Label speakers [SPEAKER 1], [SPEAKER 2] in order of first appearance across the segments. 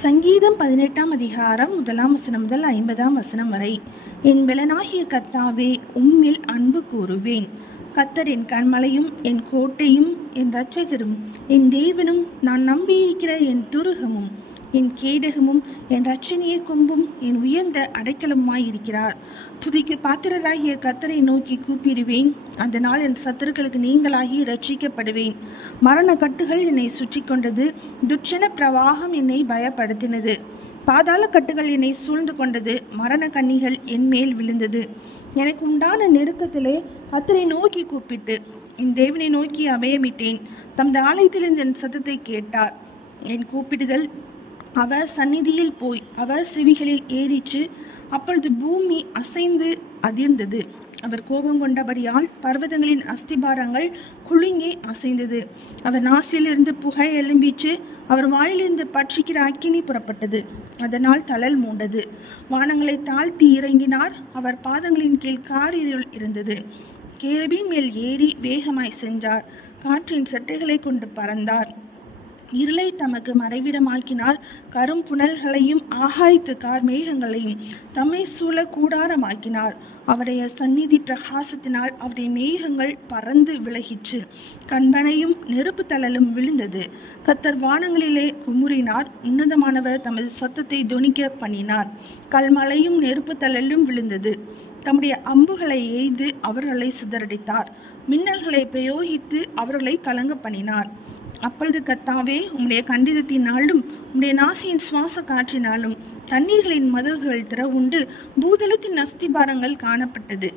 [SPEAKER 1] சங்கீதம் பதினெட்டாம் அதிகாரம் முதலாம் வசனம் முதல் ஐம்பதாம் வசனம் வரை. என் பெலனாகிய கத்தாவே உம்மில் அன்பு கூறுவேன். கத்தர் என் கண்மலையும் என் கோட்டையும் என் இரட்சகரும் என் தேவனும் நான் நம்பியிருக்கிற என் துருகமும். என் கேடகமும் என் ரட்சணிய கொம்பும் என் உயர்ந்த அடைக்கலமாயிருக்கிறார் துதிக்கு பாத்திரராகிய கத்தரை நோக்கி கூப்பிடுவேன். அதனால் என் சத்துருக்களுக்கு நீங்களாகி ரட்சிக்கப்படுவேன் மரண கட்டுகள் என்னை சுற்றி கொண்டது துட்சண பிரவாகம் என்னை பயப்படுத்தினது. பாதாள கட்டுகள் என்னை சூழ்ந்து கொண்டது மரண கண்ணிகள் என் மேல் விழுந்தது. எனக்கு உண்டான நெருக்கத்திலே கத்தரை நோக்கி கூப்பிட்டு என் தேவனை நோக்கி அபயமிட்டேன் தமது ஆலயத்தில் என் சத்தத்தை கேட்டார். என் கூப்பிடுதல் அவர் சந்நிதியில் போய் அவர் செவிகளில் ஏறிச்சு அப்பொழுது பூமி அசைந்து அதிர்ந்தது. அவர் கோபம் கொண்டபடியால் பர்வதங்களின் அஸ்திபாரங்கள் குலுங்கி அசைந்தது. அவர் நாசிலிருந்து புகை எழும்பிச்சு அவர் வாயிலிருந்து பட்சிக்கிற அக்கினி புறப்பட்டது. அதனால் தளல் மூண்டது. வானங்களை தாழ்த்தி இறங்கினார். அவர் பாதங்களின் கீழ் காரிருள் இருந்தது. கேருபின் மேல் ஏறி வேகமாய் சென்றார். காற்றின் சட்டைகளை கொண்டு பறந்தார். இருளை தமக்கு மறைவிடமாக்கினார் கரும் புனல்களையும் ஆகாய்த்து கார் மேகங்களையும் தம்மை சூழ கூடாரமாக்கினார். அவருடைய சந்நிதி பிரகாசத்தினால் அவருடைய மேகங்கள் பறந்து விலகிற்று. கண்பனையும் நெருப்பு தளலும் விழுந்தது. கத்தர் வானங்களிலே குமுறினார். உன்னதமானவர் தமது சத்தத்தை துணிக்க பண்ணினார். கல்மலையும் நெருப்பு தளலும் விழுந்தது. தம்முடைய அம்புகளை எய்து அவர்களை சிதறடித்தார். மின்னல்களை பிரயோகித்து அவர்களை கலங்க பண்ணினார். அப்பொழுது கத்தாவே உம்முடைய கண்டிதத்தினாலும் உம்முடைய நாசியின் சுவாச காற்றினாலும் தண்ணீர்களின் மதகுகள் திறவுண்டு பூதளத்தின் அஸ்திபாரங்கள் காணப்பட்டது.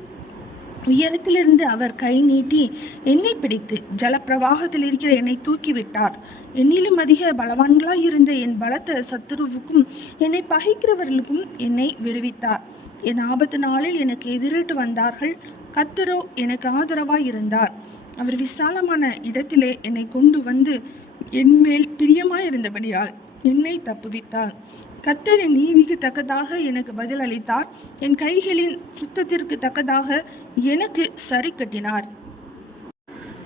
[SPEAKER 1] உயரத்திலிருந்து அவர் கை நீட்டி என்னை பிடித்து ஜலப்பிரவாகத்தில் இருக்கிற என்னை தூக்கிவிட்டார். என்னிலும் அதிக பலவான்களாயிருந்த என் பலத்த சத்துருவுக்கும் என்னை பகைக்கிறவர்களுக்கும் என்னை விடுவித்தார். என் ஆபத்து நாளில் எனக்கு எதிரிட்டு வந்தார்கள். கத்தரோ எனக்கு ஆதரவாய் இருந்தார் அவர் விசாலமான இடத்திலே என்னை கொண்டு வந்து என்மேல் பிரியமாயிருந்தபடியால் என்னை தப்புவித்தார். கத்தரி நீதிக்கு தக்கதாக எனக்கு பதில் அளித்தார் என் கைகளின் சுத்தத்திற்கு தக்கதாக எனக்கு சரி கட்டினார்.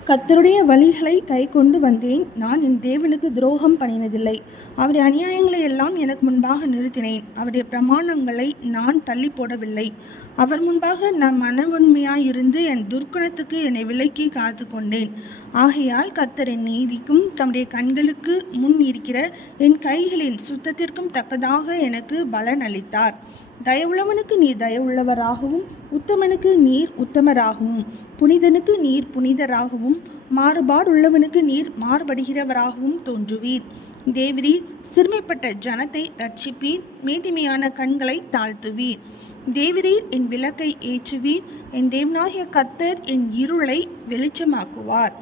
[SPEAKER 1] கத்தருடைய வழிகளை கை கொண்டு வந்தேன். நான் என் தேவனுக்கு துரோகம் பண்ணினதில்லை. அவருடைய அநியாயங்களை எல்லாம் எனக்கு முன்பாக நிறுத்தினேன். அவருடைய பிரமாணங்களை நான் தள்ளி போடவில்லை. அவர் முன்பாக நான் மனவன்மையாயிருந்து என் துர்க்குணத்துக்கு என்னை விலக்கி காத்து கொண்டேன் ஆகையால் கத்தர் என் நீதிக்கும் தம்முடைய கண்களுக்கு முன் இருக்கிற என் கைகளின் சுத்தத்திற்கும் தக்கதாக எனக்கு பலன் அளித்தார். தயவுள்ளவனுக்கு நீர் தயவுள்ளவராகவும் உத்தமனுக்கு நீர் உத்தமராகவும். புனிதனுக்கு நீர் புனிதராகவும் மாறுபாடுள்ளவனுக்கு நீர் மாறுபடுகிறவராகவும் தோன்றுவீர். தேவரி சிறுமைப்பட்ட ஜனத்தை ரட்சிப்பீர் மேட்டிமையான கண்களை தாழ்த்துவீர். தேவரீர் என் விளக்கை ஏற்றுவீர் என் தேவனாகிய கத்தர் என் இருளை வெளிச்சமாக்குவார்.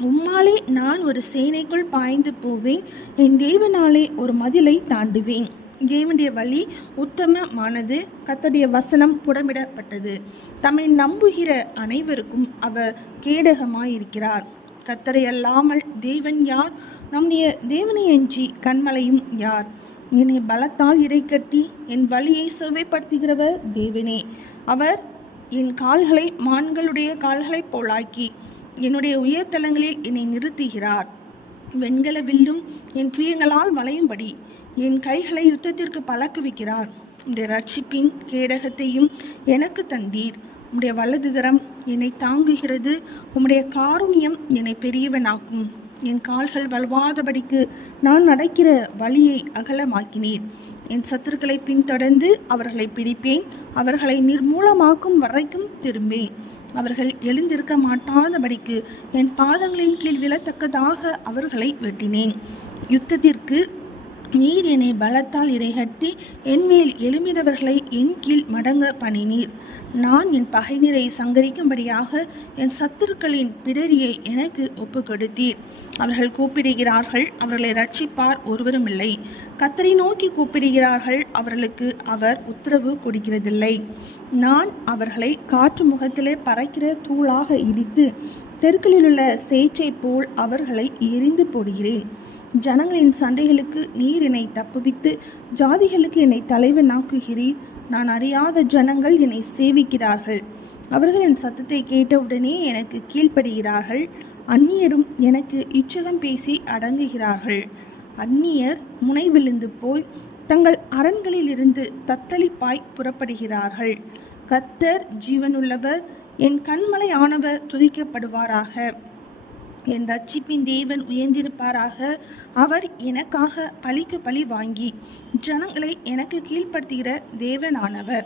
[SPEAKER 1] உம்மாலே நான் ஒரு சேனைக்குள் பாய்ந்து போவேன் என் தேவனாலே ஒரு மதிலை தாண்டுவேன். தேவனுடைய வழி உத்தமமானது. கத்தடைய வசனம் புடமிடப்பட்டது. தம்மை நம்புகிற அனைவருக்கும் அவர் கேடகமாயிருக்கிறார். கத்தரை அல்லாமல் தேவன் யார்? நம்முடைய தேவனை எஞ்சி கண்மலையும் யார்? என்னை பலத்தால் இடைக்கட்டி என் வழியை சுவைப்படுத்துகிறவர் தேவனே. அவர் என் கால்களை மான்களுடைய கால்களைப் போலாக்கி என்னுடைய உயர்தலங்களில் என்னை நிறுத்துகிறார். வெண்கல வில்லும் என் பிரியங்களால் வளையும்படி என் கைகளை யுத்தத்திற்கு பழக்குவிக்கிறார். உம்முடைய ரட்சிப்பின் கேடகத்தையும் எனக்கு தந்தீர். உம்முடைய வலதுகரம் என்னை தாங்குகிறது. உம்முடைய காருண்யம் என்னை பெரியவனாக்கும். என் கால்கள் வலுவாதபடிக்கு நான் நடக்கிற வழியை அகலமாக்கினீர். என் சத்துருக்களை பின்தொடர்ந்து அவர்களை பிடிப்பேன். அவர்களை நிர்மூலமாக்கும் வரைக்கும் திரும்பேன். அவர்கள் எழுந்திருக்க மாட்டாதபடிக்கு என் பாதங்களின் கீழ் விழத்தக்கதாக அவர்களை வெட்டினேன். யுத்தத்திற்கு நீர் என்னை பலத்தால் இறைகட்டி என் மேல் எழுமினவர்களை என் கீழ் மடங்க பணினீர் நான் என் பகைநீரை சங்கரிக்கும்படியாக என் சத்துருக்களின் பிடரியை எனக்கு ஒப்பு கொடுத்தீர் அவர்கள் கூப்பிடுகிறார்கள் அவர்களை ரட்சிப்பார் ஒருவரும் இல்லை கத்தரை நோக்கி கூப்பிடுகிறார்கள் அவர்களுக்கு அவர் உத்தரவு கொடுக்கிறதில்லை. நான் அவர்களை காற்று முகத்திலே பறக்கிற தூளாக இடித்து தெருக்களிலுள்ள சேற்றை போல் அவர்களை எரிந்து போடுகிறேன். ஜனங்களின் சண்டைகளுக்கு நீர் என்னை தப்புவித்து ஜாதிகளுக்கு என்னை தலைவனாக்குகிறீர். நான் அறியாத ஜனங்கள் என்னை சேவிக்கிறார்கள். அவர்கள் என் சத்தத்தை கேட்டவுடனே எனக்கு கீழ்ப்படுகிறார்கள். அந்நியரும் எனக்கு இச்சகம் பேசி அடங்குகிறார்கள். அந்நியர் முனை விழுந்து போய் தங்கள் அரண்களிலிருந்து தத்தளிப்பாய் புறப்படுகிறார்கள். கத்தர் ஜீவனுள்ளவர் என் கண்மலை ஆனவர் துதிக்கப்படுவாராக. என் ரட்சிப்பின் தேவன் உயர்ந்திருப்பாராக. அவர் எனக்காக பழிக்கு பழி வாங்கி ஜனங்களை எனக்கு கீழ்ப்படுத்துகிற தேவனானவர்.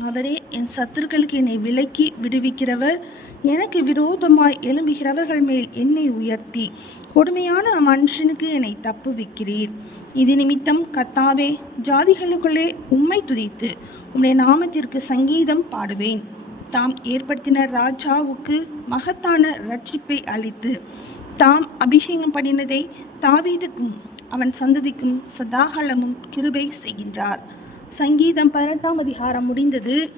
[SPEAKER 1] அவரே என் சத்துருக்களுக்கு என்னை விலக்கி விடுவிக்கிறவர். எனக்கு விரோதமாய் எழும்புகிறவர்கள் மேல் என்னை உயர்த்தி. கொடுமையான மனுஷனுக்கு என்னை தப்புவிக்கிறீர். இது நிமித்தம் கத்தாவே ஜாதிகளுக்குள்ளே உம்மை துதித்து உம்முடைய நாமத்திற்கு சங்கீதம் பாடுவேன். தாம் ஏற்படுத்தின ராஜாவுக்கு மகத்தான ரட்சிப்பை அளித்து தாம் அபிஷேகம் பண்ணினதை தாவீதுக்கும் அவன் சந்ததிக்கும் சதாகாலமும் கிருபை செய்கின்றார். சங்கீதம் பதினெட்டாம் அதிகாரம் முடிந்தது.